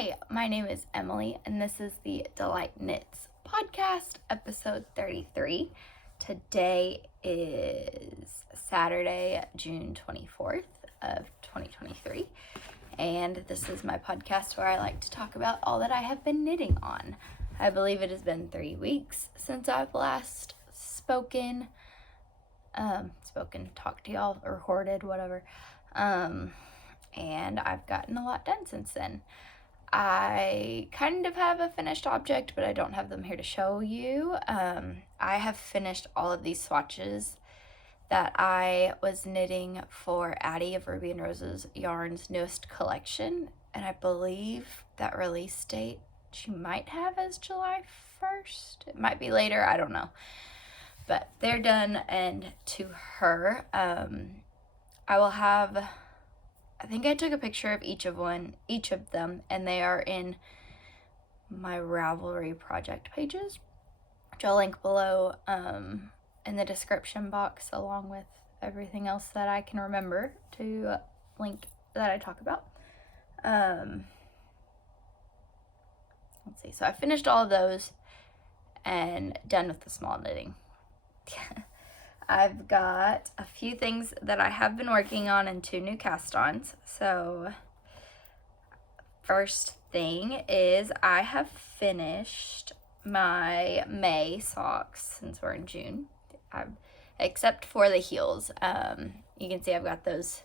Hi, my name is Emily, and this is the Delight Knits podcast, episode 33. Today is Saturday, June 24th of 2023, and this is my podcast where I like to talk about all that I have been knitting on. I believe it has been 3 weeks since I've last talked to y'all, or recorded, whatever. And I've gotten a lot done since then. I kind of have a finished object, but I don't have them here to show you. I have finished all of these swatches that I was knitting for Addie of Ruby and Rose's Yarns newest collection, and I believe that release date she might have as July 1st. It might be later, I don't know. But they're done, and to her, I will have, I think I took a picture of each of them, and they are in my Ravelry project pages, which I'll link below in the description box, along with everything else that I can remember to link that I talk about. Let's see, so I finished all of those and done with the small knitting. I've got a few things that I have been working on and 2 new cast-ons. So first thing is I have finished my May socks since we're in June, except for the heels. You can see I've got those,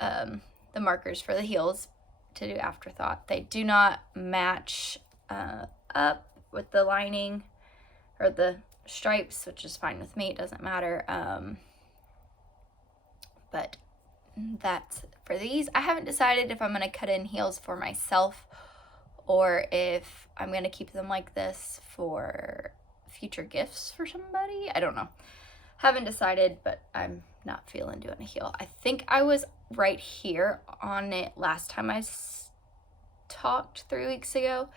the markers for the heels to do afterthought. They do not match up with the lining or the stripes, which is fine with me, it doesn't matter. But that's for these. I haven't decided if I'm going to cut in heels for myself or if I'm going to keep them like this for future gifts for somebody. I don't know. Haven't decided, but I'm not feeling doing a heel. I think I was right here on it last time I talked 3 weeks ago.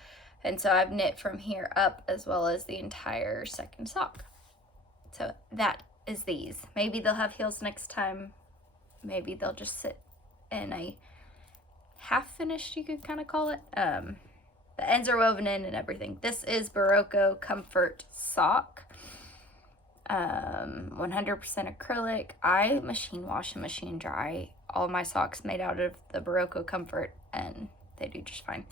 And so I've knit from here up as well as the entire second sock. So that is these. Maybe they'll have heels next time. Maybe they'll just sit in a half finished, you could kind of call it. The ends are woven in and everything. This is Barocco Comfort Sock. 100% acrylic. I machine wash and machine dry all my socks made out of the Barocco Comfort, and they do just fine.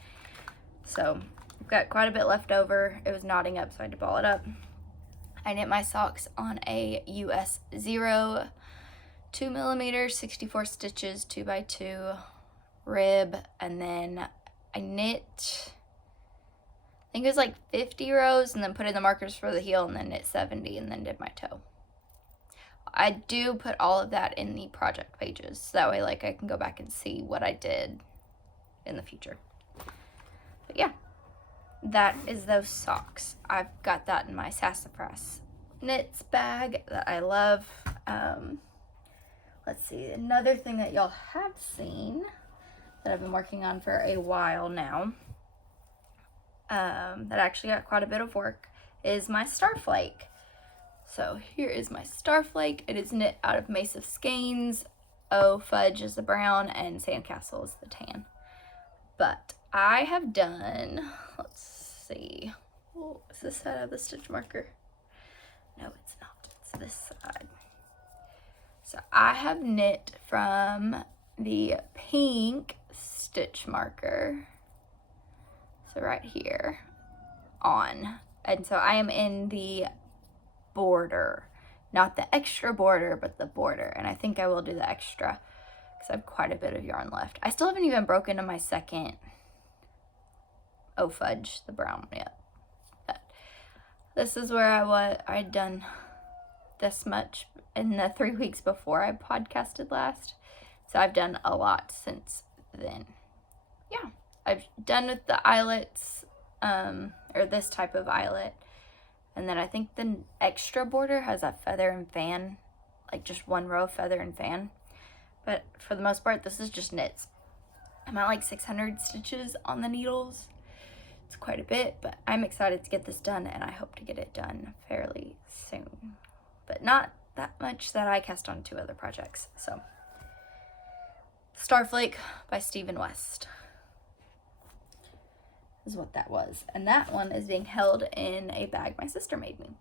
So I've got quite a bit left over. It was knotting up, so I had to ball it up. I knit my socks on a US 0 2mm 64 stitches 2x2 rib, and then I knit, I think it was like 50 rows, and then put in the markers for the heel, and then knit 70, and then did my toe. I do put all of that in the project pages, so that way I can go back and see what I did in the future. But yeah, that is those socks. I've got that in my Sassafras Knits bag that I love. Let's see, another thing that y'all have seen that I've been working on for a while now, that actually got quite a bit of work, is my Starflake. So here is my Starflake. It is knit out of Mace of Skeins, Oh Fudge is the brown, and Sandcastle is the tan. But I have done, let's see, oh, is this side of the stitch marker? No, it's not, it's this side. So I have knit from the pink stitch marker, so right here on, and so I am in the border, not the extra border, but the border, and I think I will do the extra because I have quite a bit of yarn left. I still haven't even broken into my second Oh Fudge, the brown yet. But this is where I'd done this much in the 3 weeks before I podcasted last. So I've done a lot since then. Yeah, I've done with the eyelets, or this type of eyelet. And then I think the extra border has a feather and fan, like just one row of feather and fan. But for the most part, this is just knits. I'm at like 600 stitches on the needles. It's quite a bit, but I'm excited to get this done, and I hope to get it done fairly soon. But not that much that I cast on 2 other projects. So Starflake by Stephen West. is what that was. And that one is being held in a bag my sister made me.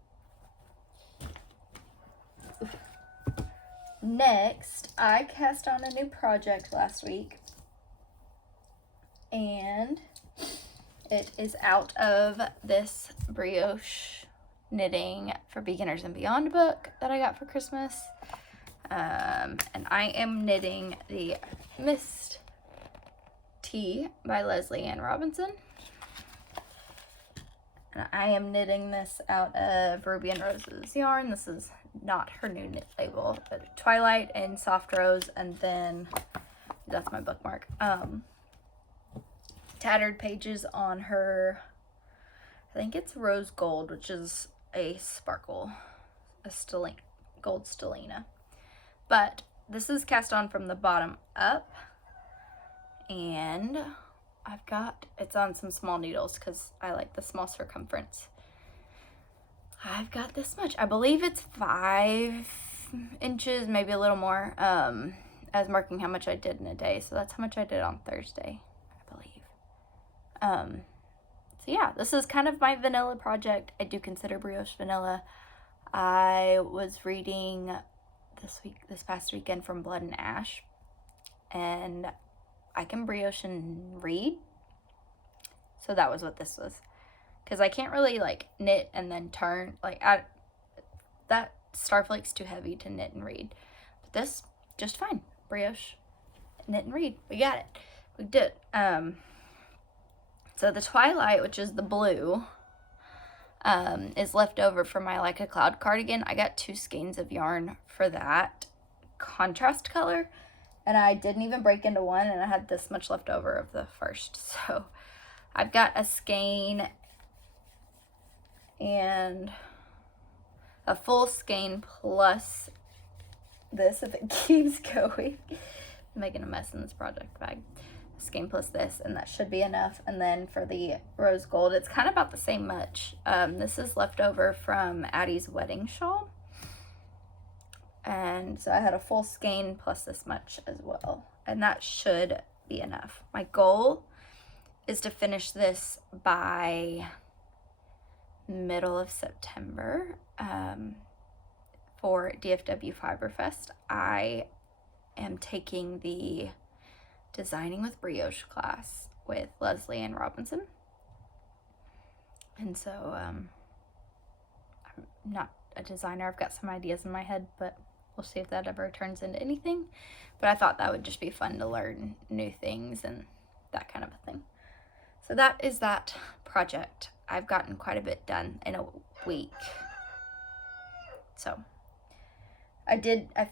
Next, I cast on a new project last week, and it is out of this brioche knitting for beginners and beyond book that I got for Christmas. And I am knitting the Mist Tea by Leslie Ann Robinson. And I am knitting this out of Ruby and Rose's yarn. This is not her new knit label, but Twilight and Soft Rose, and then that's my bookmark. Tattered pages on her, I think it's Rose Gold, which is a sparkle, a gold stellina. But this is cast on from the bottom up, and it's on some small needles because I like the small circumference. I've got this much. I believe it's 5 inches, maybe a little more, as marking how much I did in a day. So that's how much I did on Thursday, I believe. So yeah, this is kind of my vanilla project. I do consider brioche vanilla. I was reading this past weekend from Blood and Ash, and I can brioche and read. So that was what this was. Because I can't really, like, knit and then turn. Like, that Starflake's too heavy to knit and read. But this, just fine. Brioche, knit and read. We got it. We did. So the Twilight, which is the blue, is left over from my Like a Cloud cardigan. I got 2 skeins of yarn for that contrast color. And I didn't even break into one, and I had this much left over of the first. So I've got a skein and a full skein plus this if it keeps going. I'm making a mess in this project bag. A skein plus this, and that should be enough. And then for the Rose Gold, it's kind of about the same much. This is left over from Addie's wedding shawl. And so I had a full skein plus this much as well. And that should be enough. My goal is to finish this by middle of September for DFW Fiberfest. I am taking the Designing with Brioche class with Leslie Ann Robinson. And so I'm not a designer. I've got some ideas in my head, but we'll see if that ever turns into anything. But I thought that would just be fun to learn new things and that kind of a thing. So that is that project. I've gotten quite a bit done in a week. So I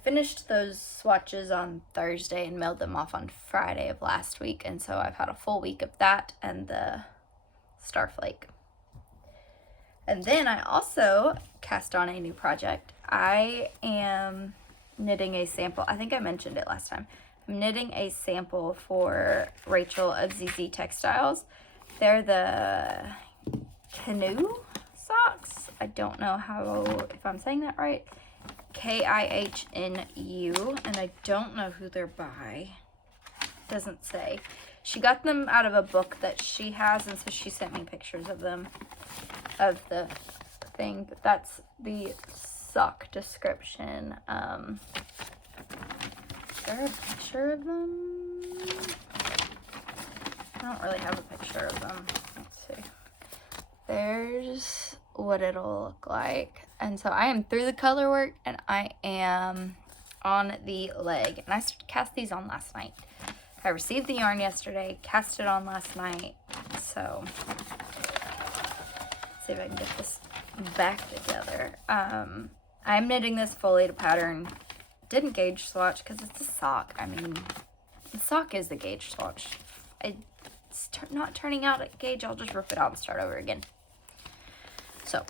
finished those swatches on Thursday and mailed them off on Friday of last week. And so I've had a full week of that and the Starflake. And then I also cast on a new project. I am knitting a sample. I think I mentioned it last time. I'm knitting a sample for Rachel of Zeezee Textiles. They're the Kihnu socks. I don't know if I'm saying that right. Kihnu, and I don't know who they're by. Doesn't say. She got them out of a book that she has, and so she sent me pictures of them, of the thing. But that's the sock description. Is there a picture of them? I don't really have a picture of them. Let's see. There's what it'll look like. And so I am through the color work, and I am on the leg. And I cast these on last night. I received the yarn yesterday, cast it on last night. So let's see if I can get this back together. I'm knitting this fully to pattern. Didn't gauge swatch because it's a sock. I mean, the sock is the gauge swatch. It's not turning out at gauge. I'll just rip it out and start over again. So,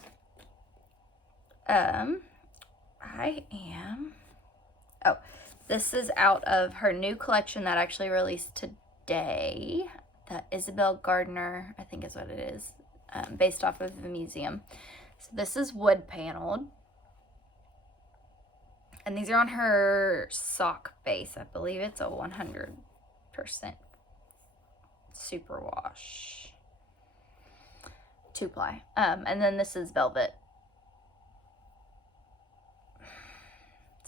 this is out of her new collection that actually released today. The Isabel Gardner, I think is what it is, based off of the museum. So this is wood paneled. And these are on her sock base. I believe it's a 100% superwash. 2-ply. And then this is velvet.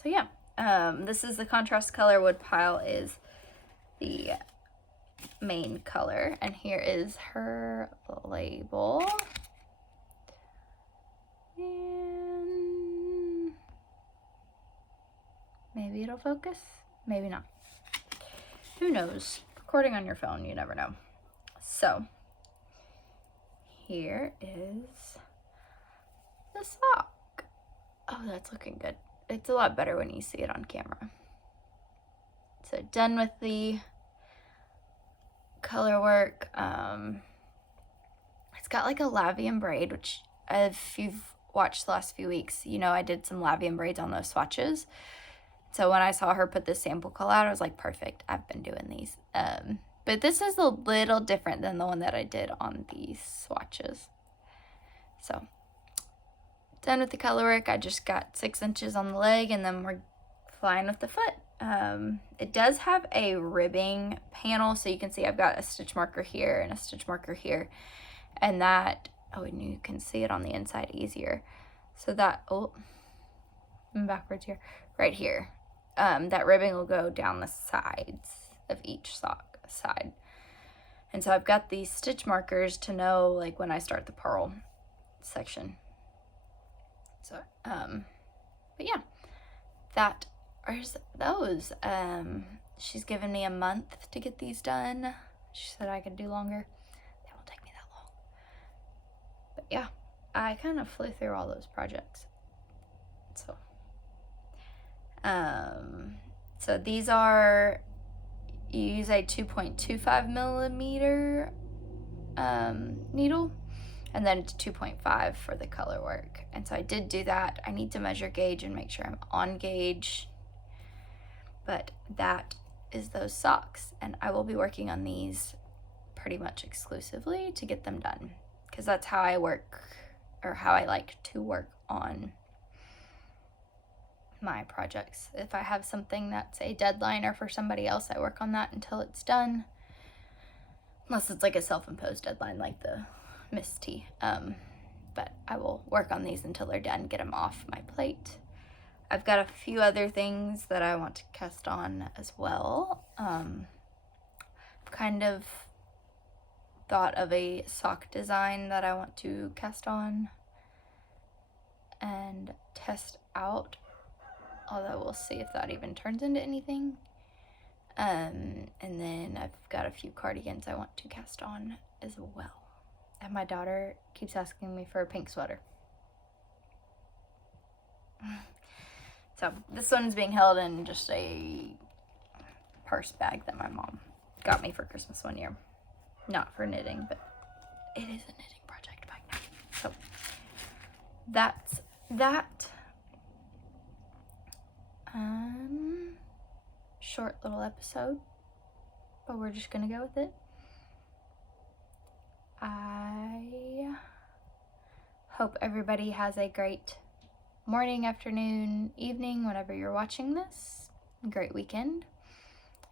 So yeah, this is the contrast color. Wood pile is the main color, and here is her label. And maybe it'll focus, maybe not. Who knows? Recording on your phone, you never know. So here is the sock. Oh, that's looking good. It's a lot better when you see it on camera. So done with the color work. It's got like a Lavian braid, which if you've watched the last few weeks, you know I did some Lavian braids on those swatches. So when I saw her put this sample color out, I was like, perfect, I've been doing these. But this is a little different than the one that I did on these swatches. So done with the color work. I just got 6 inches on the leg, and then we're flying with the foot. It does have a ribbing panel, so you can see I've got a stitch marker here and a stitch marker here, and that, oh, and you can see it on the inside easier. So that, oh, I'm backwards here, right here. That ribbing will go down the sides of each sock side. And so I've got these stitch markers to know, like, when I start the purl section. So, but yeah, that is those. She's given me a month to get these done. She said I could do longer. They won't take me that long. But yeah, I kind of flew through all those projects. So these are, you use a 2.25 millimeter needle, and then 2.5 for the color work. And so I did do that. I need to measure gauge and make sure I'm on gauge. But that is those socks, and I will be working on these pretty much exclusively to get them done, because that's how I work, or how I like to work on my projects. If I have something that's a deadline or for somebody else, I work on that until it's done, unless it's like a self-imposed deadline like the Miss T. But I will work on these until they're done, get them off my plate. I've got a few other things that I want to cast on as well. Kind of thought of a sock design that I want to cast on and test out, although we'll see if that even turns into anything. And then I've got a few cardigans I want to cast on as well. And my daughter keeps asking me for a pink sweater. So this one's being held in just a purse bag that my mom got me for Christmas one year. Not for knitting, but it is a knitting project bag now. So that's that. Short little episode, but we're just gonna go with it. I hope everybody has a great morning, afternoon, evening, whenever you're watching this. Great weekend.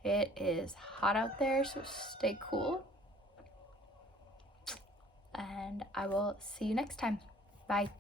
It is hot out there, so stay cool. And I will see you next time. Bye.